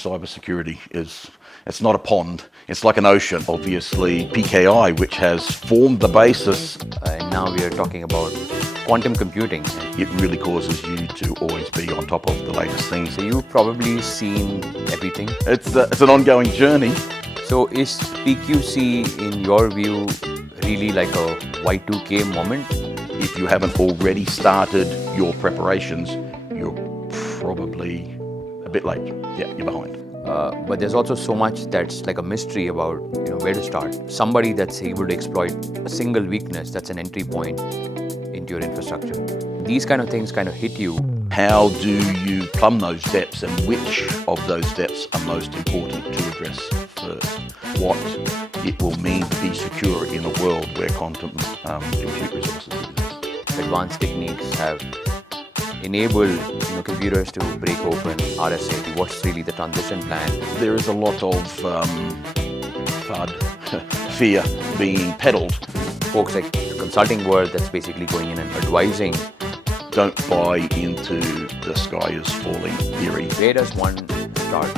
cybersecurity it's not a pond, it's like an ocean. Obviously, PKI, which has formed the basis. And now we are talking about quantum computing. It really causes you to always be on top of the latest things. So you've probably seen everything. It's an ongoing journey. So is PQC, in your view, really like a Y2K moment? If you haven't already started your preparations, you're probably a bit late. Yeah, you're behind. But there's also so much that's like a mystery about where to start. Somebody that's able to exploit a single weakness, that's an entry point into your infrastructure. These kind of things kind of hit you. How do you plumb those depths, and which of those depths are most important to address first? What it will mean to be secure in a world where quantum compute resources exist. Advanced techniques have enabled computers to break open RSA. What's really the transition plan? There is a lot of FUD, fear being peddled. Folks like the consulting world that's basically going in and advising. Don't buy into the sky is falling theory. Where does one start?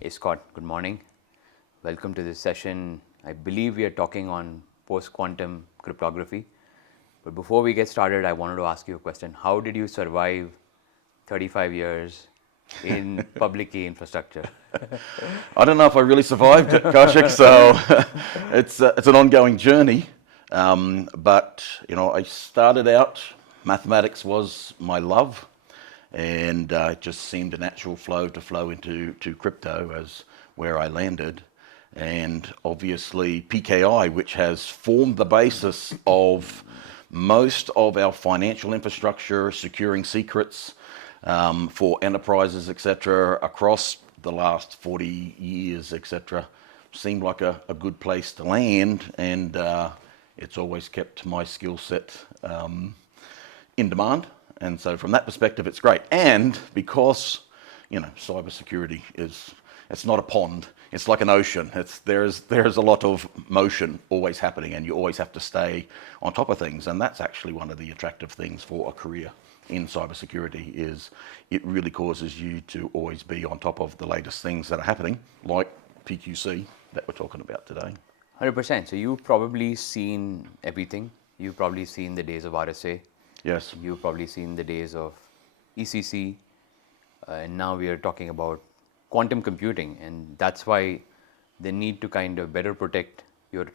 Hey Scott, good morning. Welcome to this session. I believe we are talking on post-quantum cryptography. But before we get started, I wanted to ask you a question. How did you survive 35 years in public key infrastructure? I don't know if I really survived it, Kaushik, so it's an ongoing journey. But I started out, mathematics was my love, and it just seemed a natural flow into crypto as where I landed. And obviously PKI, which has formed the basis of most of our financial infrastructure, securing secrets for enterprises, etc., across the last 40 years, etc., seemed like a good place to land, and it's always kept my skill set in demand. And so from that perspective, it's great. And because cybersecurity it's not a pond, it's like an ocean. There's a lot of motion always happening, and you always have to stay on top of things. And that's actually one of the attractive things for a career in cybersecurity, is it really causes you to always be on top of the latest things that are happening, like PQC that we're talking about today. 100%. So you've probably seen everything. You've probably seen the days of RSA. Yes. You've probably seen the days of ECC. And now we are talking about quantum computing, and that's why they need to kind of better protect your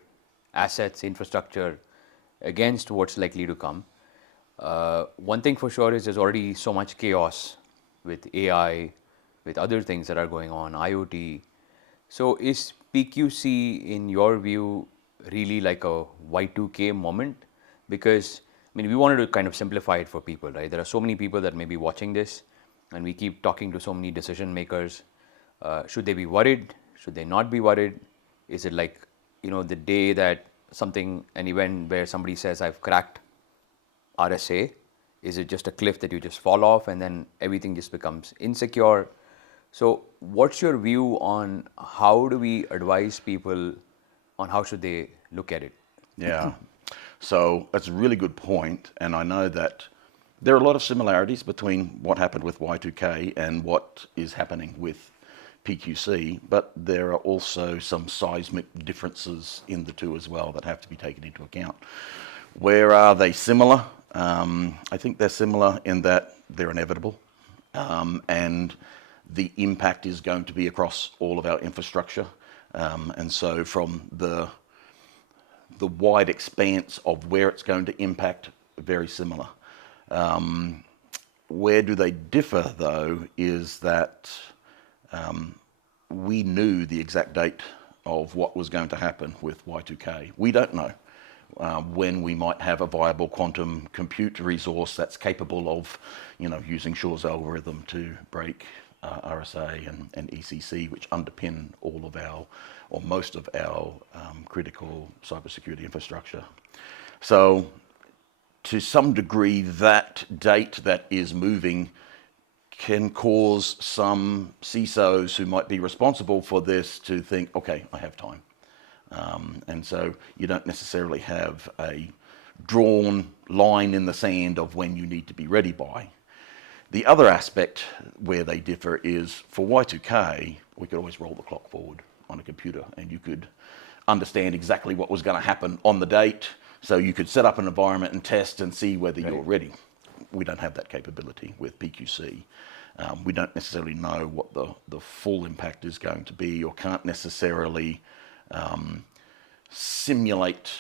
assets, infrastructure against what's likely to come. One thing for sure is there's already so much chaos with AI, with other things that are going on, IoT. So is PQC, in your view, really like a Y2K moment? Because we wanted to kind of simplify it for people, right? There are so many people that may be watching this, and we keep talking to so many decision makers. Should they be worried? Should they not be worried? Is it like, the day that an event where somebody says, I've cracked RSA, is it just a cliff that you just fall off and then everything just becomes insecure? So what's your view on how do we advise people on how should they look at it? Yeah, so that's a really good point. And I know that there are a lot of similarities between what happened with Y2K and what is happening with PQC, but there are also some seismic differences in the two as well that have to be taken into account. Where are they similar? I think they're similar in that they're inevitable, and the impact is going to be across all of our infrastructure. And so from the wide expanse of where it's going to impact, very similar. Where do they differ, though, is that we knew the exact date of what was going to happen with Y2K. We don't know when we might have a viable quantum compute resource that's capable of, using Shor's algorithm to break RSA and ECC, which underpin all of our, or most of our, critical cybersecurity infrastructure. So, to some degree, that date that is moving can cause some CISOs who might be responsible for this to think, okay, I have time. And so you don't necessarily have a drawn line in the sand of when you need to be ready by. The other aspect where they differ is for Y2K, we could always roll the clock forward on a computer and you could understand exactly what was going to happen on the date. So you could set up an environment and test and see whether you're ready. We don't have that capability with PQC. We don't necessarily know what the full impact is going to be, or can't necessarily simulate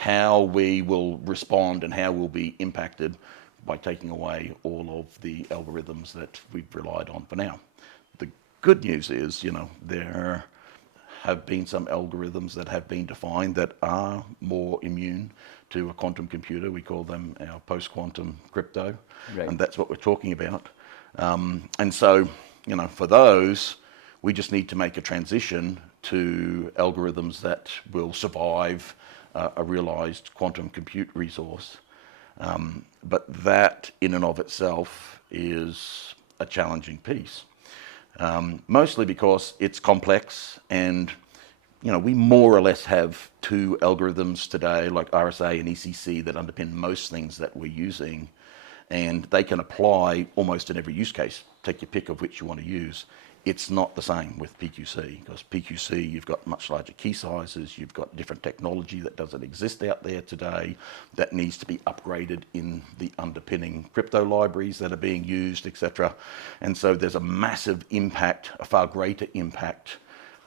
how we will respond and how we'll be impacted by taking away all of the algorithms that we've relied on for now. The good news is, there have been some algorithms that have been defined that are more immune to a quantum computer. We call them our post-quantum crypto, and that's what we're talking about. And so, for those, we just need to make a transition to algorithms that will survive a realized quantum compute resource. But that in and of itself is a challenging piece, mostly because it's complex and we more or less have two algorithms today, like RSA and ECC, that underpin most things that we're using, and they can apply almost in every use case. Take your pick of which you want to use. It's not the same with PQC, because PQC, you've got much larger key sizes, you've got different technology that doesn't exist out there today, that needs to be upgraded in the underpinning crypto libraries that are being used, etc. And so there's a massive impact, a far greater impact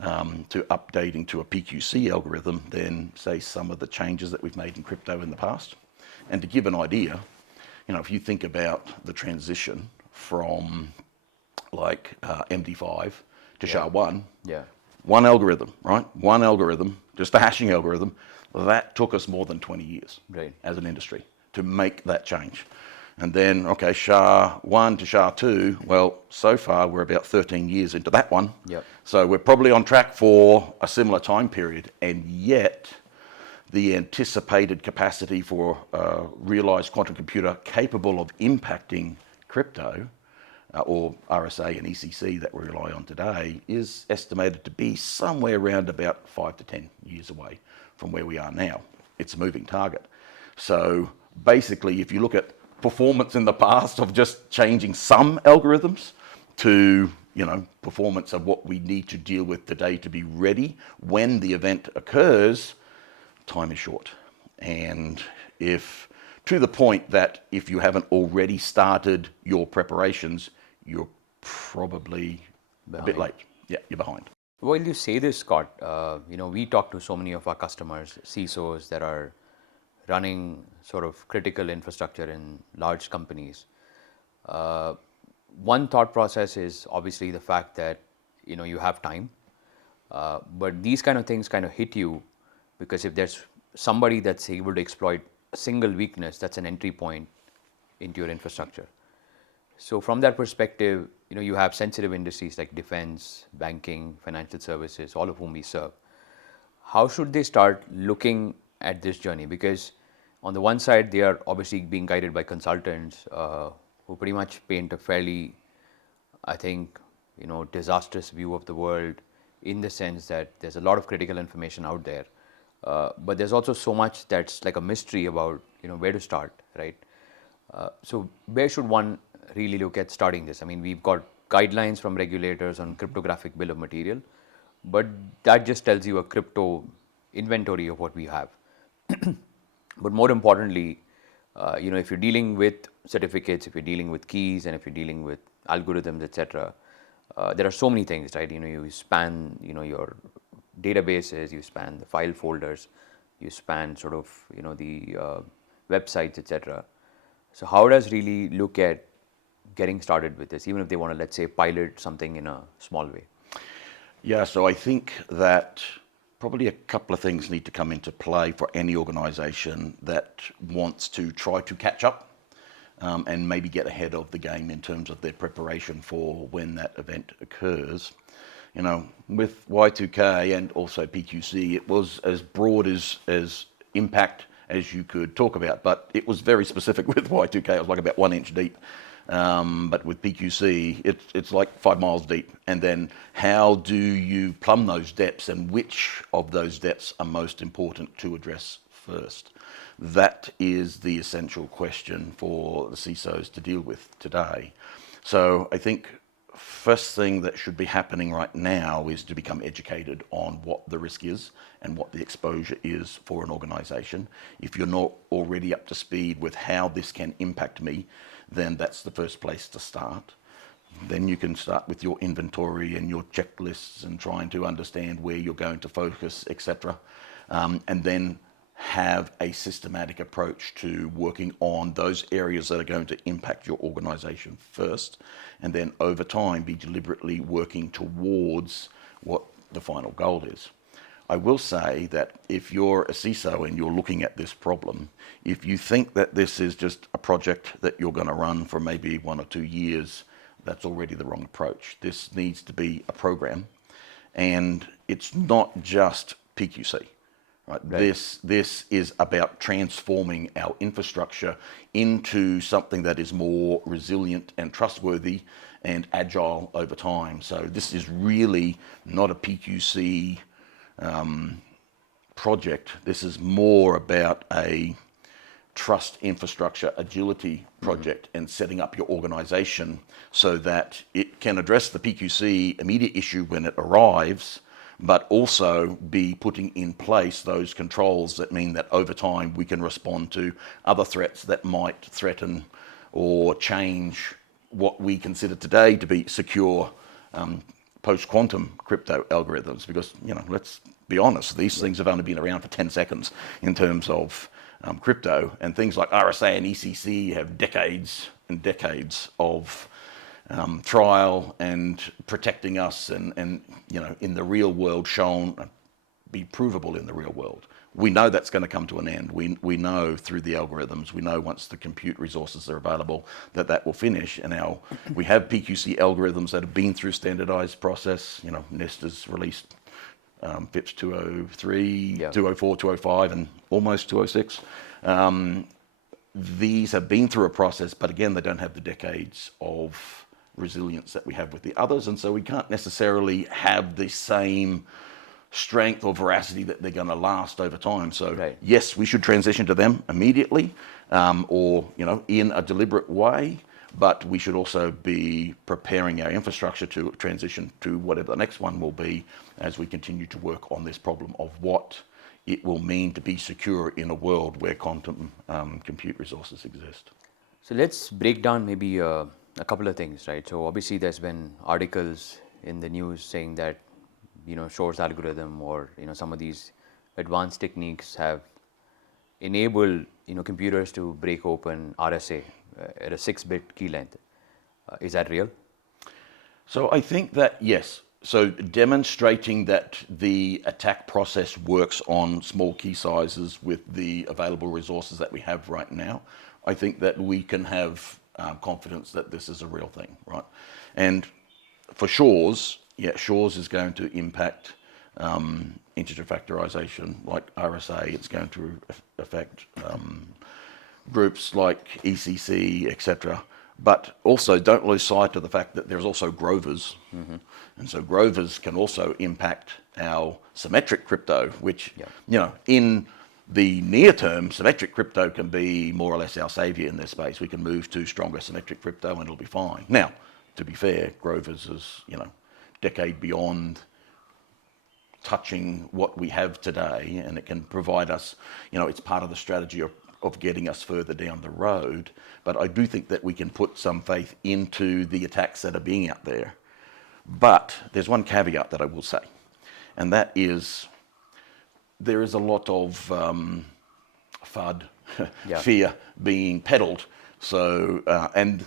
to updating to a PQC algorithm than, say, some of the changes that we've made in crypto in the past. And to give an idea, if you think about the transition from like MD5 to SHA-1, one algorithm, right? One algorithm, just a hashing algorithm, that took us more than 20 years as an industry to make that change. And then, okay, SHA-1 to SHA-2, well, so far we're about 13 years into that one. So we're probably on track for a similar time period, and yet the anticipated capacity for a realized quantum computer capable of impacting crypto, or RSA and ECC that we rely on today, is estimated to be somewhere around about 5 to 10 years away from where we are now. It's a moving target. So basically, if you look at performance in the past of just changing some algorithms to, performance of what we need to deal with today to be ready when the event occurs, time is short. And if, to the point that if you haven't already started your preparations, you're probably a bit late. Yeah, you're behind. Well, you say this, Scott, we talk to so many of our customers, CISOs that are running sort of critical infrastructure in large companies. One thought process is obviously the fact that, you have time, but these kind of things kind of hit you because if there's somebody that's able to exploit a single weakness, that's an entry point into your infrastructure. So from that perspective, you have sensitive industries like defense, banking, financial services, all of whom we serve. How should they start looking at this journey? Because on the one side, they are obviously being guided by consultants who pretty much paint a fairly, I think, disastrous view of the world, in the sense that there's a lot of critical information out there. But there's also so much that's like a mystery about, where to start, right? So where should one really look at starting this? I mean, we've got guidelines from regulators on cryptographic bill of material, but that just tells you a crypto inventory of what we have. But more importantly, if you're dealing with certificates, if you're dealing with keys, and if you're dealing with algorithms, etc., there are so many things, right? You span, your databases, you span the file folders, you span sort of, the websites, etc. So how does really look at getting started with this, even if they want to, let's say, pilot something in a small way? Yeah, so I think that probably a couple of things need to come into play for any organization that wants to try to catch up and maybe get ahead of the game in terms of their preparation for when that event occurs. With Y2K and also PQC, it was as broad as impact as you could talk about, but it was very specific with Y2K. It was like about 1 inch deep. But with PQC, it's like 5 miles deep. And then how do you plumb those depths, and which of those depths are most important to address first? That is the essential question for the CISOs to deal with today. So I think first thing that should be happening right now is to become educated on what the risk is and what the exposure is for an organization. If you're not already up to speed with how this can impact me, then that's the first place to start. Then you can start with your inventory and your checklists and trying to understand where you're going to focus, etc. And then have a systematic approach to working on those areas that are going to impact your organization first, and then over time be deliberately working towards what the final goal is. I will say that if you're a CISO and you're looking at this problem, if you think that this is just a project that you're going to run for maybe 1 or 2 years, that's already the wrong approach. This needs to be a program, and it's not just PQC. Right. This is about transforming our infrastructure into something that is more resilient and trustworthy and agile over time. So this is really not a PQC project. This is more about a trust infrastructure agility project and setting up your organization so that it can address the PQC immediate issue when it arrives, but also be putting in place those controls that mean that over time we can respond to other threats that might threaten or change what we consider today to be secure post-quantum crypto algorithms. Because, let's be honest, these things have only been around for 10 seconds in terms of crypto, and things like RSA and ECC have decades and decades of trial and protecting us, and in the real world shown be provable in the real world. We know that's going to come to an end. We know through the algorithms, we know once the compute resources are available that will finish. And now we have PQC algorithms that have been through standardized process. NIST has released FIPS 203, 204, 205, and almost 206. These have been through a process, but again, they don't have the decades of resilience that we have with the others, and so we can't necessarily have the same strength or veracity that they're going to last over time. So yes, we should transition to them immediately, or in a deliberate way, but we should also be preparing our infrastructure to transition to whatever the next one will be as we continue to work on this problem of what it will mean to be secure in a world where quantum compute resources exist. So let's break down maybe a couple of things, right? So obviously there's been articles in the news saying that Shor's algorithm or some of these advanced techniques have enabled computers to break open RSA at a 6-bit key length. Is that real? So I think that yes. So demonstrating that the attack process works on small key sizes with the available resources that we have right now, I think that we can have confidence that this is a real thing, right? And for Shor's, Shor's is going to impact integer factorization like RSA. It's going to affect groups like ECC, etc. But also don't lose sight of the fact that there's also Grovers. Mm-hmm. And so Grovers can also impact our symmetric crypto, which, in the near term, symmetric crypto can be more or less our savior in this space. We can move to stronger symmetric crypto and it'll be fine. Now, to be fair, Grovers is, decade beyond touching what we have today, and it can provide us, it's part of the strategy of getting us further down the road. But I do think that we can put some faith into the attacks that are being out there. But there's one caveat that I will say, and that is there is a lot of FUD, fear being peddled. So, and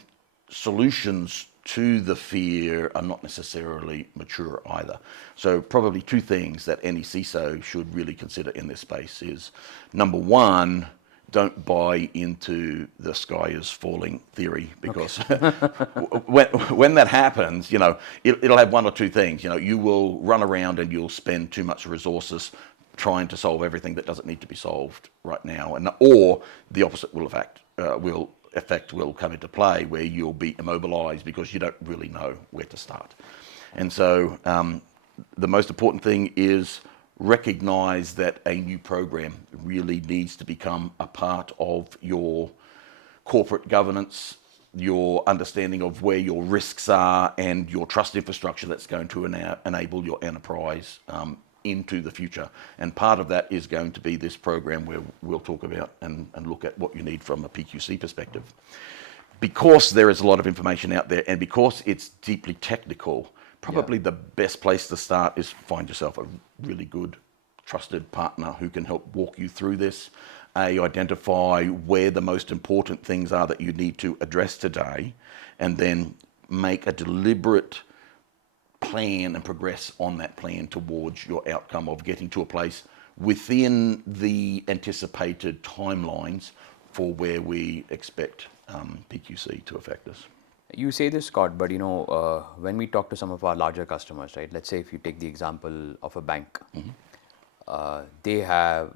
solutions to the fear are not necessarily mature either. So probably two things that any CISO should really consider in this space is, number one, don't buy into the sky is falling theory, because when that happens, it'll have one or two things. You will run around and you'll spend too much resources trying to solve everything that doesn't need to be solved right now, or the opposite will come into play, where you'll be immobilized because you don't really know where to start. And so the most important thing is recognize that a new program really needs to become a part of your corporate governance, your understanding of where your risks are, and your trust infrastructure that's going to enable your enterprise into the future. And part of that is going to be this program where we'll talk about and look at what you need from a PQC perspective. Because there is a lot of information out there, and because it's deeply technical, probably the best place to start is find yourself a really good, trusted partner who can help walk you through this. Identify where the most important things are that you need to address today, and then make a deliberate plan and progress on that plan towards your outcome of getting to a place within the anticipated timelines for where we expect PQC to affect us. You say this, Scott, but when we talk to some of our larger customers, right? Let's say if you take the example of a bank, they have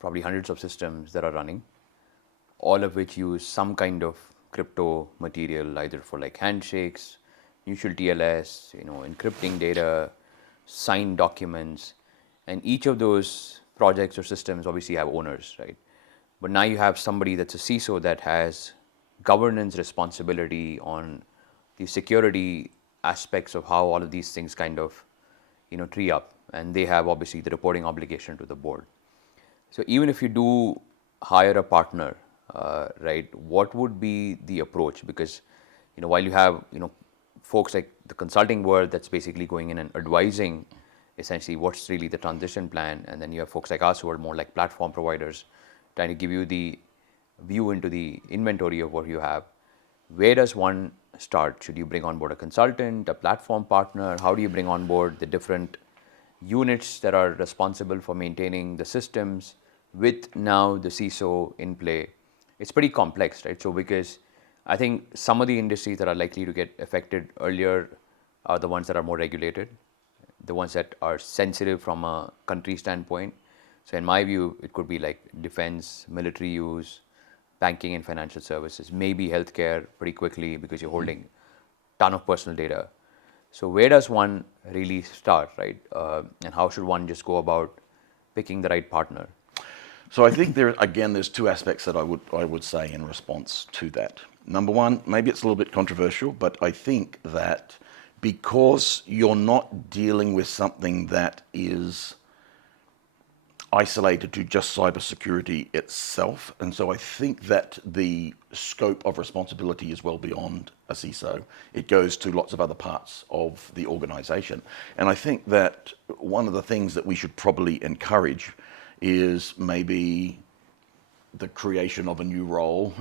probably hundreds of systems that are running, all of which use some kind of crypto material, either for like handshakes, mutual TLS, encrypting data, signed documents, and each of those projects or systems obviously have owners, right? But now you have somebody that's a CISO that has governance responsibility on the security aspects of how all of these things kind of tree up, and they have obviously the reporting obligation to the board. So even if you do hire a partner, right, what would be the approach? Because while you have folks like the consulting world that's basically going in and advising essentially what's really the transition plan, and then you have folks like us who are more like platform providers trying to give you the view into the inventory of what you have. Where does one start? Should you bring on board a consultant, a platform partner? How do you bring on board the different units that are responsible for maintaining the systems with now the CISO in play? It's pretty complex, right? So because I think some of the industries that are likely to get affected earlier are the ones that are more regulated, the ones that are sensitive from a country standpoint. So in my view, it could be like defense, military use, banking and financial services, maybe healthcare pretty quickly because you're holding a ton of personal data. So where does one really start, right? And how should one just go about picking the right partner? So I think there's two aspects that I would say in response to that. Number one, maybe it's a little bit controversial, but I think that because you're not dealing with something that is isolated to just cybersecurity itself, and so I think that the scope of responsibility is well beyond a CISO. It goes to lots of other parts of the organization. And I think that one of the things that we should probably encourage is maybe the creation of a new role,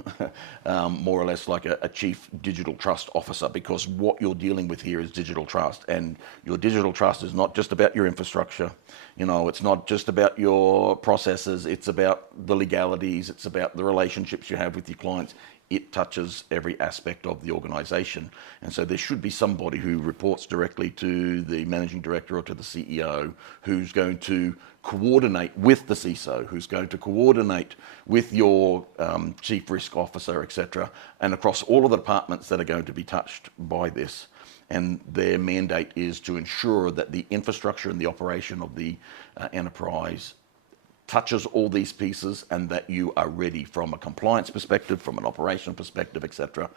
more or less like a chief digital trust officer, because what you're dealing with here is digital trust, and your digital trust is not just about your infrastructure. It's not just about your processes. It's about the legalities. It's about the relationships you have with your clients. It touches every aspect of the organization. And so there should be somebody who reports directly to the managing director or to the CEO, who's going to coordinate with the CISO, who's going to coordinate with your chief risk officer, etc., and across all of the departments that are going to be touched by this. And their mandate is to ensure that the infrastructure and the operation of the enterprise touches all these pieces, and that you are ready from a compliance perspective, from an operational perspective, etc.,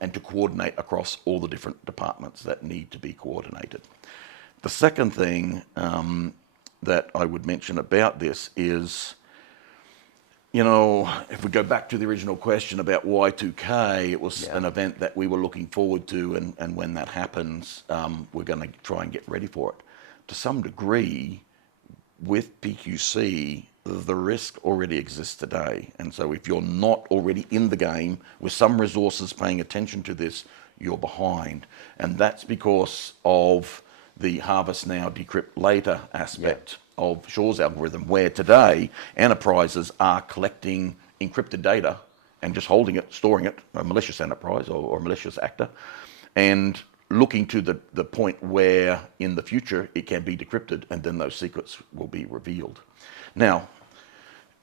and to coordinate across all the different departments that need to be coordinated. The second thing that I would mention about this is, if we go back to the original question about Y2K, it was an event that we were looking forward to, and when that happens, we're going to try and get ready for it. To some degree, with PQC, the risk already exists today. And so if you're not already in the game with some resources paying attention to this, you're behind. And that's because of the harvest now, decrypt later aspect of Shor's algorithm, where today enterprises are collecting encrypted data and just holding it, storing it, a malicious enterprise or a malicious actor, and looking to the point where in the future it can be decrypted, and then those secrets will be revealed. Now,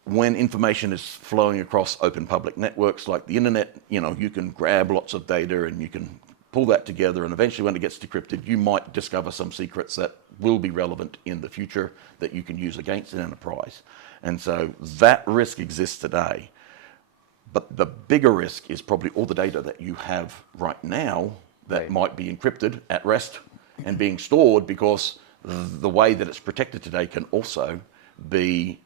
when information is flowing across open public networks like the internet, you can grab lots of data and you can pull that together, and eventually when it gets decrypted, you might discover some secrets that will be relevant in the future that you can use against an enterprise. And so that risk exists today. But the bigger risk is probably all the data that you have right now that might be encrypted at rest and being stored, because the way that it's protected today can also be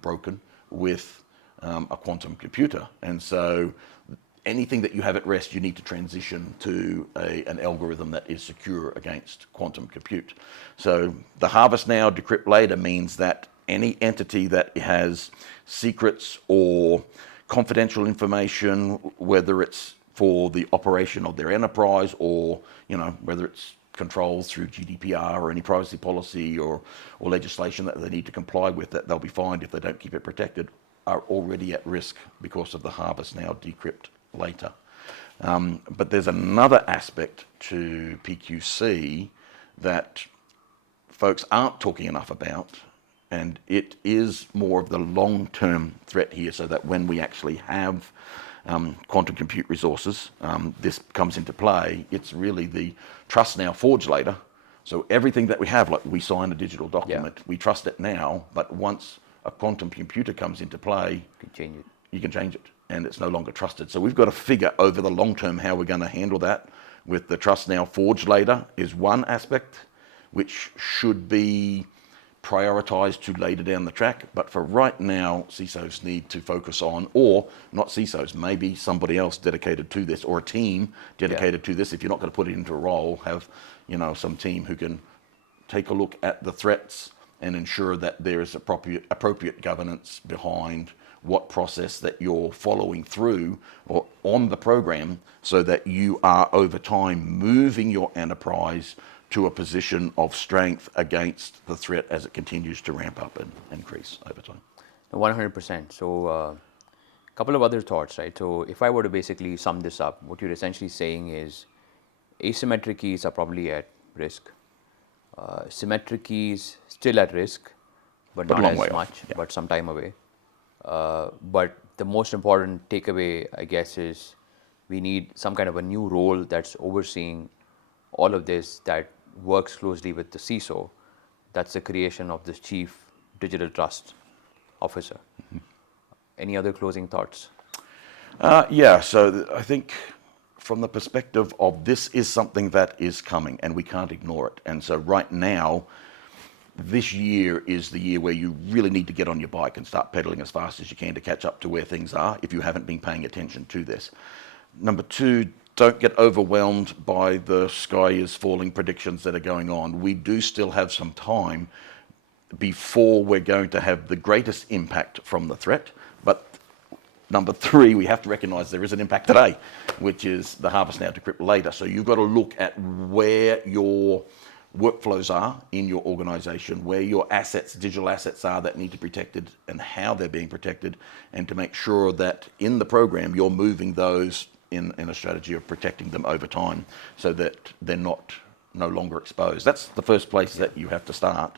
broken with a quantum computer. And so anything that you have at rest, you need to transition to an algorithm that is secure against quantum compute. So the harvest now, decrypt later means that any entity that has secrets or confidential information, whether it's for the operation of their enterprise or, whether it's controls through GDPR or any privacy policy or legislation that they need to comply with, that they'll be fined if they don't keep it protected, are already at risk because of the harvest now, decrypt later. But there's another aspect to PQC that folks aren't talking enough about, and it is more of the long-term threat here, so that when we actually have quantum compute resources, this comes into play. It's really the trust now, forge later. So everything that we have, like we sign a digital document, we trust it now, but once a quantum computer comes into play, you can change it, and it's no longer trusted. So we've got to figure over the long term how we're going to handle that. With the trust now, forge later is one aspect which should be prioritized to later down the track. But for right now, CISOs need to focus on, or not CISOs, maybe somebody else dedicated to this, or a team dedicated to this. If you're not going to put it into a role, have some team who can take a look at the threats and ensure that there is appropriate governance behind what process that you're following through or on the program, so that you are over time moving your enterprise to a position of strength against the threat as it continues to ramp up and increase over time. 100%. So a couple of other thoughts, right? So if I were to basically sum this up, what you're essentially saying is asymmetric keys are probably at risk. Symmetric keys still at risk, but not as much, but some time away. But the most important takeaway, I guess, is we need some kind of a new role that's overseeing all of this, that works closely with the CISO. That's the creation of this Chief Digital Trust Officer. Any other closing thoughts? So I think from the perspective of this is something that is coming and we can't ignore it. And so right now, this year is the year where you really need to get on your bike and start pedaling as fast as you can to catch up to where things are if you haven't been paying attention to this. Number two, don't get overwhelmed by the sky is falling predictions that are going on. We do still have some time before we're going to have the greatest impact from the threat. But number three, we have to recognize there is an impact today, which is the harvest now, decrypt later. So you've got to look at where your workflows are in your organization, where your assets, digital assets are that need to be protected and how they're being protected, and to make sure that in the program you're moving those in a strategy of protecting them over time so that they're no longer exposed. That's the first place that you have to start.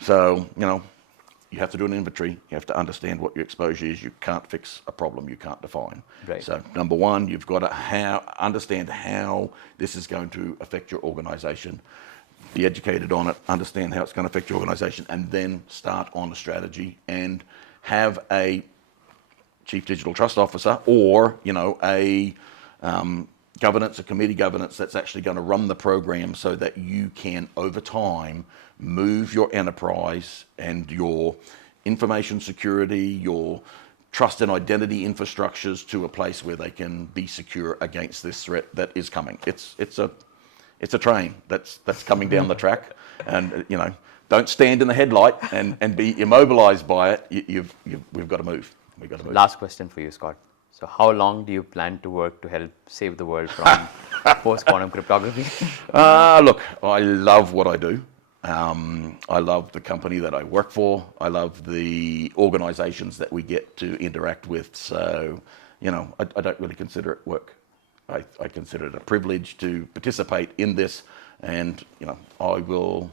So, you have to do an inventory. You have to understand what your exposure is. You can't fix a problem you can't define. Right. So number one, you've got to understand how this is going to affect your organization. Be educated on it, understand how it's going to affect your organization, and then start on a strategy and have a Chief Digital Trust Officer or, a committee governance that's actually going to run the program so that you can, over time, move your enterprise and your information security, your trust and identity infrastructures to a place where they can be secure against this threat that is coming. It's a train that's coming down the track, and don't stand in the headlight and be immobilized by it. We've got to move. We've got to move. Last question for you, Scott. So how long do you plan to work to help save the world from post-quantum cryptography? Look, I love what I do. I love the company that I work for. I love the organizations that we get to interact with. So, I don't really consider it work. I consider it a privilege to participate in this, and I will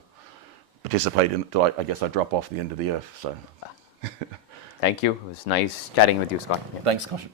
participate in it till I guess I drop off the end of the earth. So, thank you. It was nice chatting with you, Scott. Thanks, Kaushik.